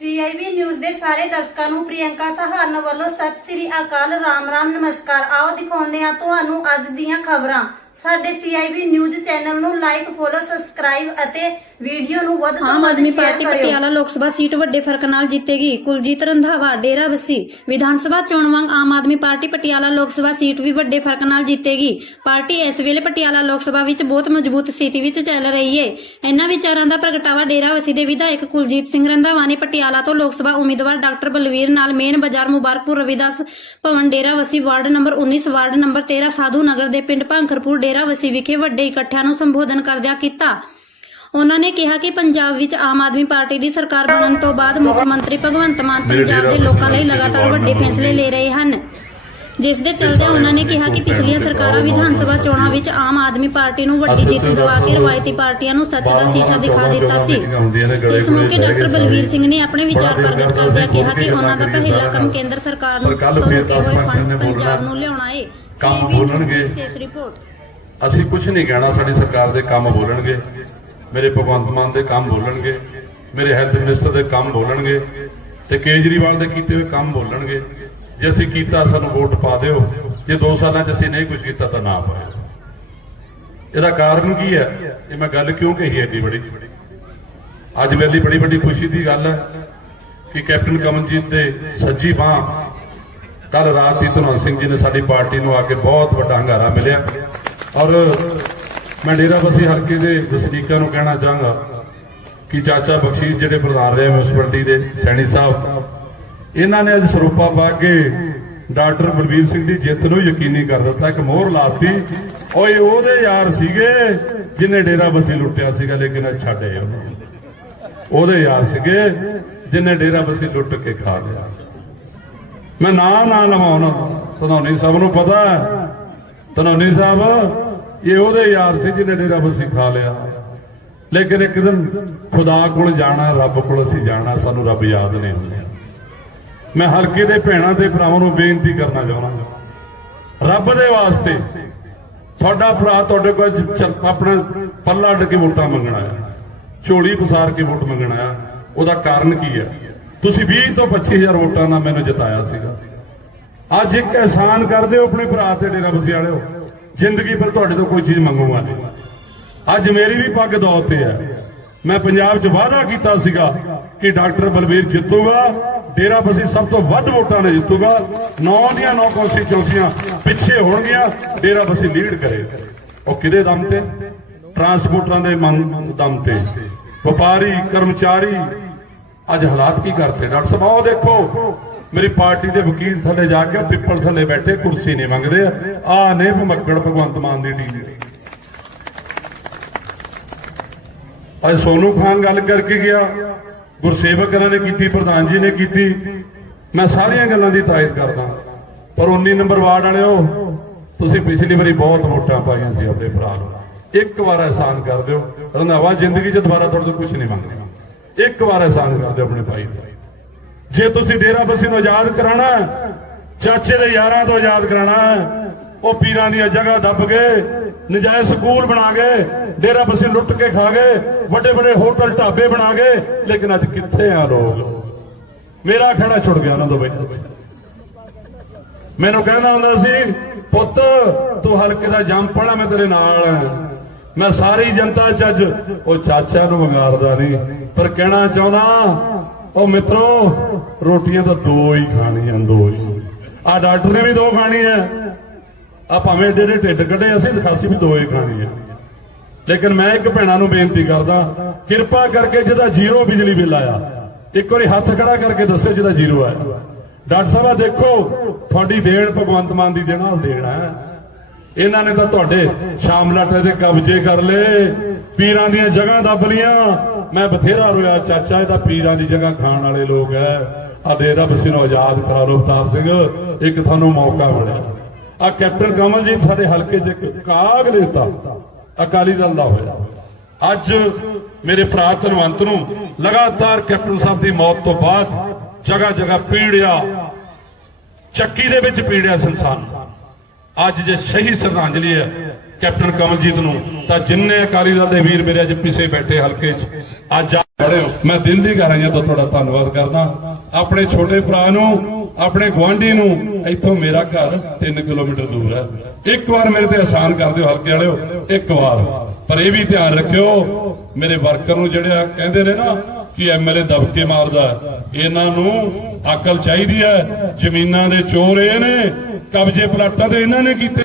CIB news ਦੇ ਸਾਰੇ ਦਰਸ਼ਕਾਂ ਨੂੰ ਪ੍ਰਿਯੰਕਾ ਸਹਾਰਨ ਵੱਲੋਂ ਸਤਿ ਸ੍ਰੀ ਅਕਾਲ, ਰਾਮ ਰਾਮ, ਨਮਸਕਾਰ। ਆਓ ਦਿਖਾਉਂਦੇ ਹਾਂ ਤੁਹਾਨੂੰ ਅੱਜ ਦੀਆਂ ਖਬਰਾਂ। ਸਾਡੇ ਸੀਆਈਬੀ ਨਿਊਜ਼ ਚੈਨਲ ਨੂੰ ਲਾਈਕ ਫੋਲੋ ਸਬਸਕ੍ਰਾਈਬ ਅਤੇ ਵੀਡੀਓ ਨੂੰ ਵੱਧ ਤੋਂ ਆਮ ਵੱਧ ਆਦਮੀ ਸ਼ੇਅਰ ਪਾਰਟੀ ਕਰਿਓ। ਪਟਿਆਲਾ ਲੋਕ ਸਭਾ ਸੀਟ ਵੱਡੇ ਫ਼ਰਕ ਨਾਲ ਜਿੱਤੇਗੀ। ਕੁਲਜੀਤ ਰੰਧਾਵਾ ਡੇਰਾ ਬੱਸੀ ਵਿਧਾਨ ਸਭਾ ਚੋਣ ਵਾਂਗ ਆਮ ਆਦਮੀ ਪਾਰਟੀ ਪਟਿਆਲਾ ਲੋਕ ਸਭਾ ਸੀਟ ਵੀ ਵੱਡੇ ਫ਼ਰਕ ਨਾਲ ਜਿੱਤੇਗੀ। ਪਾਰਟੀ ਇਸ ਵੇਲੇ ਪਟਿਆਲਾ ਲੋਕ ਸਭਾ ਵਿੱਚ ਬਹੁਤ ਮਜ਼ਬੂਤ ਸਥਿਤੀ ਵਿੱਚ ਚੱਲ ਰਹੀ ਹੈ ਇਹਨਾਂ ਵਿਚਾਰਾਂ ਦਾ ਪ੍ਰਗਟਾਵਾ ਡੇਰਾ ਬੱਸੀ ਦੇ ਵਿਧਾਇਕ ਕੁਲਜੀਤ ਸਿੰਘ ਰੰਧਾਵਾ ਨੇ ਪਟਿਆਲਾ ਤੋਂ ਲੋਕ ਸਭਾ ਉਮੀਦਵਾਰ ਡਾਕਟਰ ਬਲਵੀਰ ਨਾਲ ਮੇਨ ਬਾਜ਼ਾਰ Mubarakpur Ravidas Bhawan Dera Bassi ward number 19 ward number 13 Sadhu Nagar ਦੇ ਪਿੰਡ ਭਾਂਖਰਪੁਰ ਡੇਰਾ ਬੱਸੀ ਵਿਖੇ ਵੱਡੇ ਇਕੱਠਿਆਂ ਨੂੰ ਸੰਬੋਧਨ ਕਰਦਿਆਂ ਕੀਤਾ। ਉਹਨਾਂ ਨੇ ਕਿਹਾ ਕਿ ਪੰਜਾਬ ਵਿੱਚ ਆਮ ਆਦਮੀ ਪਾਰਟੀ ਦੀ ਸਰਕਾਰ ਬਣਨ ਤੋਂ ਬਾਅਦ ਮੁੱਖ ਮੰਤਰੀ ਭਗਵੰਤ ਮਾਨ ਪੰਜਾਬ ਦੇ ਲੋਕਾਂ ਲਈ ਲਗਾਤਾਰ ਵੱਡੇ ਫੈਸਲੇ ਲੈ ਰਹੇ ਹਨ। ਜਿਸ ਦੇ ਚਲਦਿਆਂ ਉਹਨਾਂ ਨੇ ਕਿਹਾ ਕਿ ਪਿਛਲੀਆਂ ਸਰਕਾਰਾਂ ਵਿਧਾਨ ਸਭਾ ਚੋਣਾਂ ਵਿੱਚ ਆਮ ਆਦਮੀ ਪਾਰਟੀ ਨੂੰ ਵੱਡੀ ਜਿੱਤ ਦਿਵਾ ਕੇ ਰਵਾਇਤੀ ਪਾਰਟੀਆਂ ਨੂੰ ਸੱਚ ਦਾ ਸ਼ੀਸ਼ਾ ਦਿਖਾ ਦਿੱਤਾ ਸੀ। ਇਸ ਮੌਕੇ ਡਾਕਟਰ ਬਲਵੀਰ ਸਿੰਘ ਨੇ ਆਪਣੇ ਵਿਚਾਰ ਪ੍ਰਗਟ ਕਰਦਿਆਂ ਕਿਹਾ ਕਿ ਉਹਨਾਂ ਦਾ ਪਹਿਲਾ ਕੰਮ ਕੇਂਦਰ ਸਰਕਾਰ ਨੂੰ ਤੋਂ ਰੁਕੇ ਹੋਏ ਫੰਡ। ਪੰਜਾਬ ਨੂੰ ਲਿਆਉਣਾ ਹੈ ਕੰਮ ਬੋਲਣਗੇ। ਵਿਸ਼ੇਸ਼ ਰਿਪੋਰਟ। ਅਸੀਂ ਕੁਝ ਨਹੀਂ ਕਹਿਣਾ, ਸਾਡੀ ਸਰਕਾਰ ਦੇ ਕੰਮ ਬੋਲਣਗੇ, ਮੇਰੇ ਭਗਵੰਤ ਮਾਨ ਦੇ ਕੰਮ ਬੋਲਣਗੇ, ਮੇਰੇ ਹੈਲਥ ਮਿਨਿਸਟਰ ਦੇ ਕੰਮ ਬੋਲਣਗੇ ਤੇ ਕੇਜਰੀਵਾਲ ਦੇ ਕੀਤੇ ਹੋਏ ਕੰਮ ਬੋਲਣਗੇ। ਜੇ ਅਸੀਂ ਕੀਤਾ, ਸਾਨੂੰ ਵੋਟ ਪਾ ਦਿਓ। ਜੇ 2 ਸਾਲਾਂ 'ਚ ਅਸੀਂ ਨਹੀਂ ਕੁਝ ਕੀਤਾ, ਤਾਂ ਨਾ ਪਾਇਓ ਇਹਦਾ ਕਾਰਨ ਕੀ ਹੈ? ਇਹ ਮੈਂ ਗੱਲ ਕਿਉਂ ਕਹੀ ਹੈ ਬੜੀ ਅੱਜ ਮੇਰੇ ਲਈ ਬੜੀ ਵੱਡੀ ਖੁਸ਼ੀ ਦੀ ਗੱਲ ਹੈ ਕਿ ਕੈਪਟਨ ਕਮਲਜੀਤ ਦੇ ਸੱਜੀ ਬਾਹ ਕੱਲ ਰਾਤ ਹੀ ਧਨਵੰਤ ਸਿੰਘ ਜੀ ਨੇ ਸਾਡੀ ਪਾਰਟੀ ਨੂੰ ਆ ਕੇ ਬਹੁਤ ਵੱਡਾ ਹੰਗਾਰਾ ਮਿਲਿਆ। ਔਰ ਮੈਂ ਡੇਰਾ ਬਸੀ ਹਲਕੇ ਦੇ ਵਸਨੀਕਾਂ ਨੂੰ ਕਹਿਣਾ ਚਾਹਾਂਗਾ ਕਿ ਚਾਚਾ ਬਖਸ਼ੀਸ਼ ਜਿਹੜੇ ਪ੍ਰਧਾਨ ਰਹੇ ਮਿਊਨਿਸਪੈਲਿਟੀ ਦੇ ਸੈਣੀ ਸਾਹਿਬ, ਇਹਨਾਂ ਨੇ ਅੱਜ ਸਰੂਪਾ ਪਾ ਕੇ ਡਾਕਟਰ ਬਲਵੀਰ ਸਿੰਘ ਦੀ ਜਿੱਤ ਨੂੰ ਯਕੀਨੀ ਕਰ ਦਿੱਤਾ, ਇੱਕ ਮੋਹਰ ਲਾਤੀ। ਓਏ ਉਹਦੇ ਯਾਰ ਸੀਗੇ ਜਿਨੇ ਡੇਰਾ ਬਸੀ ਲੁੱਟਿਆ ਸੀਗਾ, ਲੇਕਿਨ ਅੱਜ ਛੱਡੇ ਉਹਨੂੰ। ਉਹਦੇ ਯਾਰ ਸੀਗੇ ਜਿਨੇ ਡੇਰਾ ਬਸੀ ਲੁੱਟ ਕੇ ਖਾ ਲਿਆ। ਮੈਂ ਨਾਂ ਨਾ ਲਵਾਂ ਤੁਹਾਨੂੰ ਸਭ ਨੂੰ ਪਤਾ। ਹੈ ਧਨੌਣੀ ਸਾਹਿਬ, ਇਹ ਉਹਦੇ ਯਾਰ ਸੀ ਜਿਹਨੇ ਡੇਰਾ ਬਸੀ ਖਾ ਲਿਆ। ਲੇਕਿਨ ਇੱਕ ਦਿਨ ਖੁਦਾ ਕੋਲ ਜਾਣਾ, ਰੱਬ ਕੋਲ ਅਸੀਂ ਜਾਣਾ, ਸਾਨੂੰ ਰੱਬ ਯਾਦ ਨਹੀਂ ਹੁੰਦਾ। ਮੈਂ ਹਲਕੇ ਦੇ ਭੈਣਾਂ ਤੇ ਭਰਾਵਾਂ ਨੂੰ ਬੇਨਤੀ ਕਰਨਾ ਚਾਹੁੰਦਾ ਰੱਬ ਦੇ ਵਾਸਤੇ ਤੁਹਾਡਾ ਭਰਾ ਤੁਹਾਡੇ ਕੋਲ ਆਪਣਾ ਪੱਲਾ ਅੱਡ ਕੇ ਵੋਟਾਂ ਮੰਗਣਾ ਆ ਝੋਲੀ ਪਸਾਰ ਕੇ ਵੋਟ ਮੰਗਣਾ ਆ ਉਹਦਾ ਕਾਰਨ ਕੀ ਹੈ? ਤੁਸੀਂ 20 ਤੋਂ 25000 ਵੋਟਾਂ ਨਾਲ ਮੈਨੂੰ ਜਿਤਾਇਆ ਸੀਗਾ। ਅੱਜ ਇੱਕ ਅਹਿਸਾਨ ਕਰਦੇ ਹੋ ਆਪਣੇ ਭਰਾ ਤੇ ਡੇਰਾ ਬਸੀ ਵਾਲਿਓ ਜ਼ਿੰਦਗੀ ਭਰ ਤੁਹਾਡੇ ਤੋਂ ਕੋਈ ਚੀਜ਼ ਮੰਗੂਗਾ ਨਹੀਂ। ਅੱਜ ਮੇਰੀ ਵੀ ਪੱਗ ਦੌਰ ਤੇ ਹੈ। ਮੈਂ ਪੰਜਾਬ 'ਚ ਵਾਅਦਾ ਕੀਤਾ ਸੀਗਾ ਕਿ ਡਾਕਟਰ ਬਲਬੀਰ ਜਿੱਤੂਗਾ, ਡੇਰਾ ਬਸੀ ਸਭ ਤੋਂ ਵੱਧ ਵੋਟਾਂ ਨਾਲ ਜਿੱਤੂਗਾ। ਨੌ ਦੀਆਂ ਨੌ ਕੌਂਸਟੀਚੁਐਂਸੀਆਂ ਪਿੱਛੇ ਹੋਣਗੀਆਂ, ਡੇਰਾ ਬਸੀ ਲੀਡ ਕਰੇ ਉਹ ਕਿਹਦੇ ਦਮ ਤੇ? ਟਰਾਂਸਪੋਰਟਰਾਂ ਦੇ ਮਨ ਦਮ ਤੇ। ਵਪਾਰੀ, ਕਰਮਚਾਰੀ, ਅੱਜ ਹਾਲਾਤ ਕੀ ਕਰਤੇ ਡਾਕਟਰ ਸਾਹਿਬ, ਆਓ ਦੇਖੋ। ਮੇਰੀ ਪਾਰਟੀ ਦੇ ਵਕੀਲ ਥੱਲੇ ਜਾ ਕੇ ਪਿੱਪਲ ਥੱਲੇ ਬੈਠੇ, ਕੁਰਸੀ ਨਹੀਂ ਮੰਗਦੇ ਆ। ਆਹ ਨੇ ਭਮੱਕੜ ਭਗਵੰਤ ਮਾਨ ਦੀ ਟੀਮ ਅੱਜ ਸੋਨੂ ਖਾਨ ਗੱਲ ਕਰਕੇ ਗਿਆ। ਗੁਰਸੇਵਕ ਇਹਨਾਂ ਨੇ ਕੀਤੀ, ਪ੍ਰਧਾਨ ਜੀ ਨੇ ਕੀਤੀ। ਮੈਂ ਸਾਰੀਆਂ ਗੱਲਾਂ ਦੀ ਤਾਇਦ ਕਰਦਾ। ਪਰ 19 ਨੰਬਰ ਵਾਰਡ ਵਾਲਿਓ, ਤੁਸੀਂ ਪਿਛਲੀ ਵਾਰੀ ਬਹੁਤ ਵੋਟਾਂ ਪਾਈਆਂ ਸੀ ਆਪਣੇ ਭਰਾ ਨੂੰ। ਇੱਕ ਵਾਰ ਅਹਿਸਾਨ ਕਰ ਦਿਓ। ਰੰਧਾਵਾ ਜ਼ਿੰਦਗੀ 'ਚ ਦੁਬਾਰਾ ਤੁਹਾਡੇ ਤੋਂ ਕੁਝ ਨਹੀਂ ਮੰਗਦੇ। ਇੱਕ ਵਾਰ ਅਹਿਸਾਨ ਕਰ ਦਿਓ ਆਪਣੇ ਭਾਈ ਦਾ ਜੇ ਤੁਸੀਂ ਡੇਰਾ ਬਸੀ ਨੂੰ ਆਜ਼ਾਦ ਕਰਾਣਾ ਚਾਚੇ ਦੇ ਯਾਰਾਂ ਤੋਂ ਆਜ਼ਾਦ ਕਰਾਣਾ ਉਹ ਪੀਰਾਂ ਦੀਆਂ ਜਗ੍ਹਾ ਦੱਬ ਗਏ ਨਜਾਇਜ਼ ਸਕੂਲ ਬਣਾ ਗਏ ਡੇਰਾ ਬਸੀ ਲੁੱਟ ਕੇ ਖਾ ਗਏ, ਵੱਡੇ ਵੱਡੇ ਹੋਟਲ ਢਾਬੇ ਬਣਾ ਗਏ ਲੇਕਿਨ ਅੱਜ ਕਿੱਥੇ ਆ ਲੋਕ? ਮੇਰਾ ਖੜਾ ਛੁੱਟ ਗਿਆ ਉਹਨਾਂ ਤੋਂ ਬਈ। ਮੈਨੂੰ ਕਹਿੰਦਾ ਹੁੰਦਾ ਸੀ, ਪੁੱਤ, ਤੂੰ ਹਲਕੇ ਦਾ ਜੰਮ ਮੈਂ ਤੇਰੇ ਨਾਲ ਹਾਂ। ਮੈਂ ਸਾਰੀ ਜਨਤਾ ਚ ਅੱਜ ਉਹ ਚਾਚਾ ਨੂੰ ਵੰਗਾਰਦਾ ਨਹੀਂ, ਪਰ ਕਹਿਣਾ ਚਾਹੁੰਦਾ ਉਹ ਮਿੱਤਰੋ, ਰੋਟੀਆਂ ਤਾਂ ਦੋ ਹੀ ਖਾਣੀਆਂ, ਦੋ ਹੀ। ਆ ਡਾਕਟਰ ਨੇ ਵੀ ਦੋ ਖਾਣੀ ਹੈ ਆ ਭਾਵੇਂ ਜਿਹੜੇ ਢਿੱਡ ਕੱਢੇ, ਅਸੀਂ ਖਾਸੀ ਵੀ ਦੋ ਹੀ ਖਾਣੀ ਹੈ ਲੇਕਿਨ ਮੈਂ ਇੱਕ ਭੈਣਾਂ ਨੂੰ ਬੇਨਤੀ ਕਰਦਾ, ਕਿਰਪਾ ਕਰਕੇ ਜਿਹਦਾ ਜ਼ੀਰੋ ਬਿਜਲੀ ਬਿੱਲ ਆਇਆ, ਇੱਕ ਵਾਰੀ ਹੱਥ ਖੜਾ ਕਰਕੇ ਦੱਸਿਓ ਜਿਹਦਾ ਜ਼ੀਰੋ ਆਇਆ। ਡਾਕਟਰ ਸਾਹਿਬ ਆ ਦੇਖੋ, ਤੁਹਾਡੀ ਦੇਣ ਭਗਵੰਤ ਮਾਨ ਦੀ ਦੇਣਾ ਦੇਣਾ ਹੈ। ਇਹਨਾਂ ਨੇ ਤਾਂ ਤੁਹਾਡੇ ਸ਼ਾਮਲਾਟੇ ਦੇ ਕਬਜ਼ੇ ਕਰ ਲਏ। ਪੀਰਾਂ ਦੀਆਂ ਜਗ੍ਹਾ ਦੱਬ ਲੀਆਂ ਮੈਂ ਬਥੇਰਾ ਰੋਇਆ, ਚਾਚਾ, ਇਹ ਤਾਂ ਪੀਰਾਂ ਦੀ ਜਗ੍ਹਾ ਖਾਣ ਵਾਲੇ ਲੋਕ ਐ। ਆ ਦੇ ਬਸੀ ਨੂੰ ਆਜ਼ਾਦ ਕਰਾ ਲਓ ਅਵਤਾਰ ਸਿੰਘ। ਇੱਕ ਤੁਹਾਨੂੰ ਮੌਕਾ ਮਿਲਿਆ। ਆ ਕੈਪਟਨ ਕਮਲਜੀਤ ਸਾਡੇ ਹਲਕੇ 'ਚ ਇੱਕ ਕਾਗ ਨੇਤਾ ਅਕਾਲੀ ਦਲ ਦਾ ਹੋਇਆ। ਅੱਜ ਮੇਰੇ ਭਰਾ ਧਨਵੰਤ ਨੂੰ ਲਗਾਤਾਰ ਕੈਪਟਨ ਸਾਹਿਬ ਦੀ ਮੌਤ ਤੋਂ ਬਾਅਦ ਜਗ੍ਹਾ ਜਗ੍ਹਾ ਪੀੜਿਆ, ਚੱਕੀ ਦੇ ਵਿੱਚ ਪੀੜਿਆ ਸੰਸਾਨ ਅੱਜ ਜੇ ਸਹੀ ਸ਼ਰਧਾਂਜਲੀ ਹੈ ਕੈਪਟਨ ਕਮਲਜੀਤ ਨੂੰ, ਤਾਂ ਜਿੰਨੇ ਅਕਾਲੀ ਦਲ ਦੇ ਵੀਰ ਮੇਰੇ ਅੱਜ ਪਿੱਛੇ ਬੈਠੇ ਹਲਕੇ 'ਚ, ਅੱਜ ਖੜੇ ਹੋ। ਮੈਂ ਦਿਲ ਦੀ ਗਹਿਰਾਈਆਂ ਤੋਂ ਤੁਹਾਡਾ ਧੰਨਵਾਦ ਕਰਦਾ। ਆਪਣੇ ਛੋਟੇ ਭਰਾ ਨੂੰ, ਆਪਣੇ ਗੁਆਂਢੀ ਨੂੰ, ਇੱਥੋਂ ਮੇਰਾ ਘਰ 3 ਕਿਲੋਮੀਟਰ ਦੂਰ ਹੈ। ਇੱਕ ਵਾਰ ਮੇਰੇ ਤੇ ਆਸਾਨ ਕਰ ਦਿਓ ਹਲਕੇ ਵਾਲਿਓ, ਇੱਕ ਵਾਰ। ਪਰ ਇਹ ਵੀ ਧਿਆਨ ਰੱਖਿਓ ਮੇਰੇ ਵਰਕਰ ਨੂੰ ਜਿਹੜੇ ਆ ਕਹਿੰਦੇ ਨੇ ਨਾ ਕਿ ਐਮਐਲਏ ਦਬਕੇ ਮਾਰਦਾ ਇਹਨਾਂ ਨੂੰ ਅਕਲ ਚਾਹੀਦੀ ਹੈ। ਜ਼ਮੀਨਾਂ ਦੇ ਚੋਰ ਇਹ ਨੇ। ਕਬਜ਼ੇ ਪਲਾਟਾਂ ਦੇ ਇਹਨਾਂ ਨੇ ਕੀਤੇ।